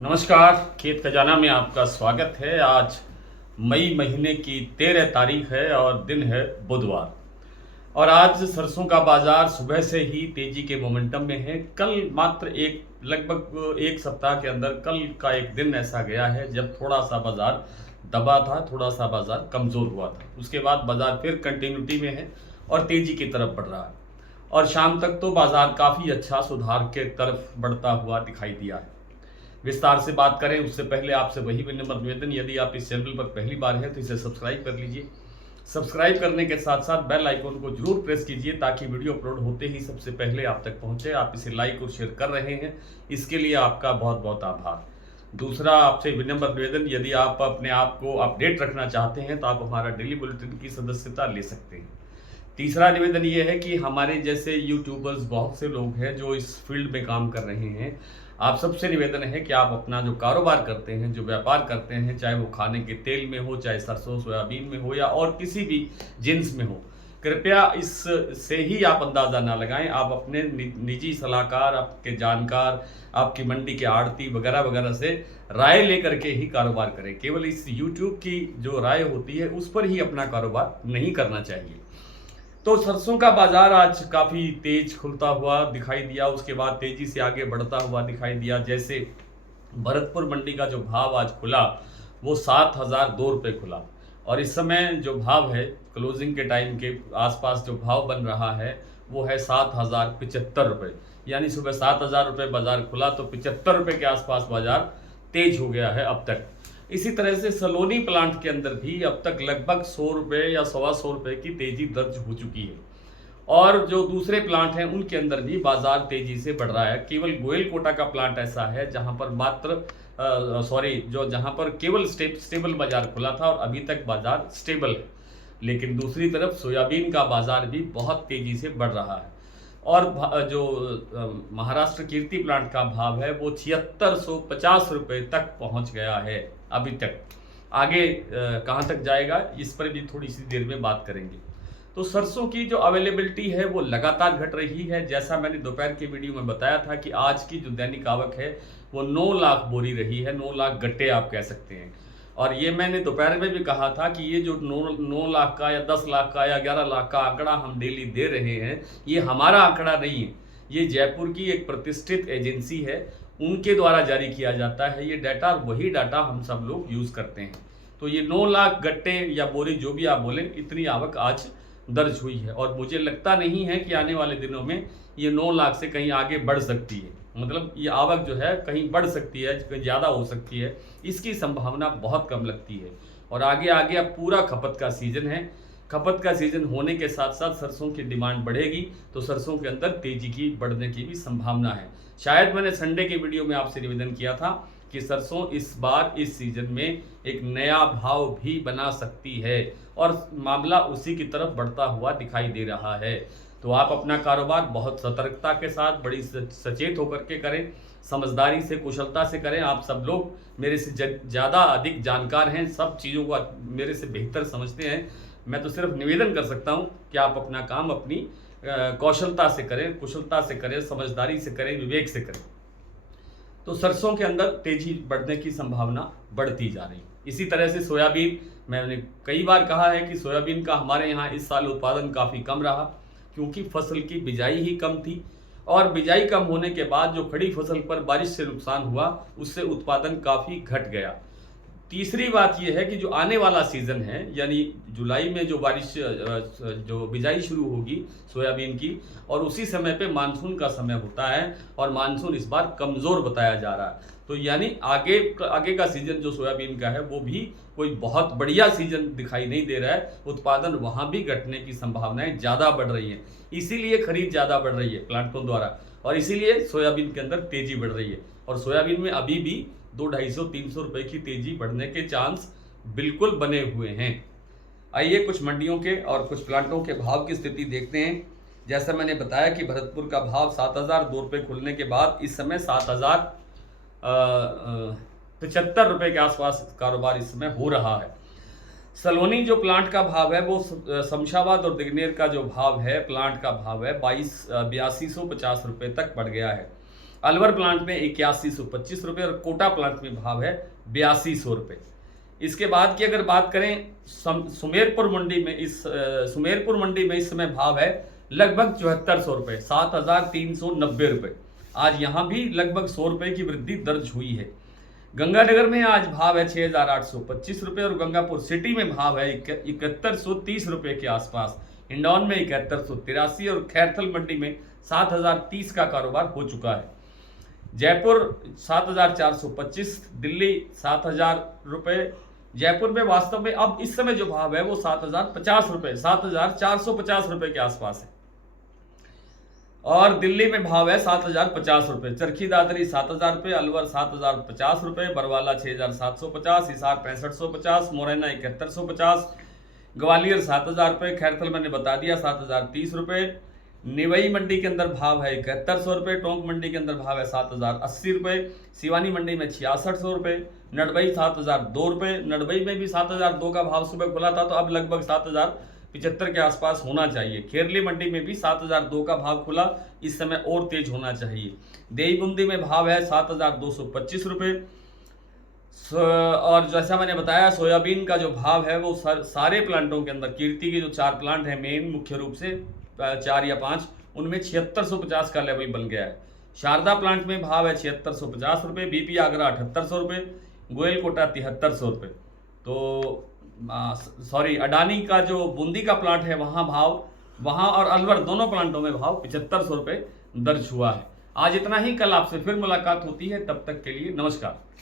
नमस्कार, खेत खजाना में आपका स्वागत है। आज मई महीने की 13 तारीख है और दिन है बुधवार। और आज सरसों का बाजार सुबह से ही तेजी के मोमेंटम में है। कल मात्र लगभग एक सप्ताह के अंदर कल का एक दिन ऐसा गया है जब थोड़ा सा बाजार दबा था, थोड़ा सा बाजार कमज़ोर हुआ था। उसके बाद बाजार फिर कंटिन्यूटी में है और तेजी की तरफ बढ़ रहा है। और शाम तक तो बाजार काफ़ी अच्छा सुधार के तरफ बढ़ता हुआ दिखाई दिया है। विस्तार से बात करें उससे पहले आपसे वही विनम्र निवेदन, यदि आप इस चैनल पर पहली बार हैं तो इसे सब्सक्राइब कर लीजिए। सब्सक्राइब करने के साथ साथ बेल आइकन को जरूर प्रेस कीजिए ताकि वीडियो अपलोड होते ही सबसे पहले आप तक पहुंचे। आप इसे लाइक और शेयर कर रहे हैं, इसके लिए आपका बहुत बहुत आभार। दूसरा आपसे विनम्र निवेदन, यदि आप अपने आप को अपडेट रखना चाहते हैं तो आप हमारा डेली बुलेटिन की सदस्यता ले सकते हैं। तीसरा निवेदन ये है कि हमारे जैसे यूट्यूबर्स बहुत से लोग हैं जो इस फील्ड में काम कर रहे हैं। आप सबसे निवेदन है कि आप अपना जो कारोबार करते हैं, जो व्यापार करते हैं, चाहे वो खाने के तेल में हो, चाहे सरसों सोयाबीन में हो या और किसी भी जिन्स में हो, कृपया इस से ही आप अंदाज़ा ना लगाएं। आप अपने निजी सलाहकार, आपके जानकार, आपकी मंडी के आड़ती वगैरह वगैरह से राय लेकर के ही कारोबार करें। केवल इस यूट्यूब की जो राय होती है उस पर ही अपना कारोबार नहीं करना चाहिए। तो सरसों का बाजार आज काफ़ी तेज खुलता हुआ दिखाई दिया, उसके बाद तेजी से आगे बढ़ता हुआ दिखाई दिया। जैसे भरतपुर मंडी का जो भाव आज खुला वो 7,002 रुपये खुला। और इस समय जो भाव है क्लोजिंग के टाइम के आसपास जो भाव बन रहा है वो है 7,075 रुपये। यानी सुबह 7,000 रुपये बाजार खुला तो 75 रुपये के आसपास बाजार तेज हो गया है अब तक। इसी तरह से सलोनी प्लांट के अंदर भी अब तक लगभग 100 रुपये या 125 रुपये की तेजी दर्ज हो चुकी है। और जो दूसरे प्लांट हैं उनके अंदर भी बाजार तेजी से बढ़ रहा है। केवल गोयल कोटा का प्लांट ऐसा है जहां पर जहां पर केवल स्टेबल बाजार खुला था और अभी तक बाजार स्टेबल है। लेकिन दूसरी तरफ सोयाबीन का बाजार भी बहुत तेजी से बढ़ रहा है। और जो महाराष्ट्र कीर्ति प्लांट का भाव है वो 7650 रुपये तक पहुंच गया है अभी तक। आगे कहाँ तक जाएगा इस पर भी थोड़ी सी देर में बात करेंगे। तो सरसों की जो अवेलेबिलिटी है वो लगातार घट रही है। जैसा मैंने दोपहर की वीडियो में बताया था कि आज की जो दैनिक आवक है वो 9 लाख बोरी रही है, 9 लाख गट्टे आप कह सकते हैं। और ये मैंने दोपहर में भी कहा था कि ये जो 9 लाख का या 10 लाख का या 11 लाख का आंकड़ा हम डेली दे रहे हैं ये हमारा आंकड़ा नहीं है, ये जयपुर की एक प्रतिष्ठित एजेंसी है, उनके द्वारा जारी किया जाता है ये डाटा। वही डाटा हम सब लोग यूज़ करते हैं। तो ये 9 लाख गट्टे या बोरी जो भी आप बोलें, इतनी आवक आज दर्ज हुई है। और मुझे लगता नहीं है कि आने वाले दिनों में ये 9 लाख से कहीं आगे बढ़ सकती है। मतलब ये आवक जो है कहीं बढ़ सकती है, कहीं ज़्यादा हो सकती है, इसकी संभावना बहुत कम लगती है। और आगे आगे अब पूरा खपत का सीज़न है। खपत का सीज़न होने के साथ साथ सरसों की डिमांड बढ़ेगी तो सरसों के अंदर तेजी की बढ़ने की भी संभावना है। शायद मैंने संडे के वीडियो में आपसे निवेदन किया था कि सरसों इस बार इस सीज़न में एक नया भाव भी बना सकती है और मामला उसी की तरफ बढ़ता हुआ दिखाई दे रहा है। तो आप अपना कारोबार बहुत सतर्कता के साथ, बड़ी सचेत होकर के करें, समझदारी से, कुशलता से करें। आप सब लोग मेरे से ज़्यादा अधिक जानकार हैं, सब चीज़ों को मेरे से बेहतर समझते हैं। मैं तो सिर्फ निवेदन कर सकता हूं कि आप अपना काम अपनी कौशलता से करें, कुशलता से करें, समझदारी से करें, विवेक से करें। तो सरसों के अंदर तेजी बढ़ने की संभावना बढ़ती जा रही है। इसी तरह से सोयाबीन, मैंने कई बार कहा है कि सोयाबीन का हमारे यहाँ इस साल उत्पादन काफ़ी कम रहा क्योंकि फसल की बिजाई ही कम थी। और बिजाई कम होने के बाद जो खड़ी फसल पर बारिश से नुकसान हुआ उससे उत्पादन काफ़ी घट गया। तीसरी बात यह है कि जो आने वाला सीज़न है यानी जुलाई में जो बारिश जो बिजाई शुरू होगी सोयाबीन की, और उसी समय पे मानसून का समय होता है और मानसून इस बार कमज़ोर बताया जा रहा है। तो यानी आगे का सीज़न जो सोयाबीन का है वो भी कोई बहुत बढ़िया सीज़न दिखाई नहीं दे रहा है। उत्पादन वहाँ भी घटने की संभावनाएं ज़्यादा बढ़ रही हैं, इसीलिए खरीद ज़्यादा बढ़ रही है प्लांटों द्वारा और इसीलिए सोयाबीन के अंदर तेज़ी बढ़ रही है। और सोयाबीन में अभी भी 200-250 रुपये की तेजी बढ़ने के चांस बिल्कुल बने हुए हैं। आइए कुछ मंडियों के और कुछ प्लांटों के भाव की स्थिति देखते हैं। जैसा मैंने बताया कि भरतपुर का भाव 7,002 रुपये खुलने के बाद इस समय 7,075 रुपये के आसपास कारोबार इस समय हो रहा है। सलोनी जो प्लांट का भाव है वो शमशाबाद और दिग्नेर का जो भाव है प्लांट का भाव है 8250 रुपये तक बढ़ गया है। अलवर प्लांट में 8125 रुपये और कोटा प्लांट में भाव है 8200 रुपये। इसके बाद की अगर बात करें सुमेरपुर मंडी में, सुमेरपुर मंडी में इस समय भाव है लगभग 7400 रुपये, 7390 रुपये। आज यहाँ भी लगभग 100 रुपये की वृद्धि दर्ज हुई है। गंगानगर में आज भाव है 6825 रुपये और गंगापुर सिटी में भाव है 7130 रुपये के आसपास। हिंडौन में 7183 और खैरथल मंडी में 7030 का कारोबार हो चुका है। जयपुर 7425, दिल्ली 7000 रुपये। जयपुर में वास्तव में अब इस समय जो भाव है वो 7050 रुपये, 7450 रुपये के आसपास है। और दिल्ली में भाव है 7050 रुपये। चरखी दादरी 7000 रुपये, अलवर 7050 रुपये, बरवाला 6750, हिसार 6550, मुरैना 7150, ग्वालियर 7000 रुपये, खैरथल मैंने बता दिया 7030 रुपये। निवई मंडी के अंदर भाव है 7100 रुपये, टोंक मंडी के अंदर भाव है 7080 रुपये, सिवानी मंडी में 6600 रुपये, नडबई 7002 रुपये। नडबई में भी 7002 का भाव सुबह खुला था, तो अब लगभग 7075 के आसपास होना चाहिए। खेरली मंडी में भी 7002 का भाव खुला, इस समय और तेज होना चाहिए। देई बूंदी में भाव है 7225 रुपये। और जैसा मैंने बताया सोयाबीन का जो भाव है वो सारे प्लांटों के अंदर, कीर्ति के जो 4 प्लांट हैं मेन मुख्य रूप से 4 या 5, उनमें 7650 का लेवल बन गया है। शारदा प्लांट में भाव है 7650 रुपये, बीपी आगरा 7800 रुपये, गोयल कोटा 7300 रुपये। तो सॉरी, अडानी का जो बूंदी का प्लांट है वहाँ और अलवर दोनों प्लांटों में भाव 7500 रुपये दर्ज हुआ है। आज इतना ही, कल आपसे फिर मुलाकात होती है, तब तक के लिए नमस्कार।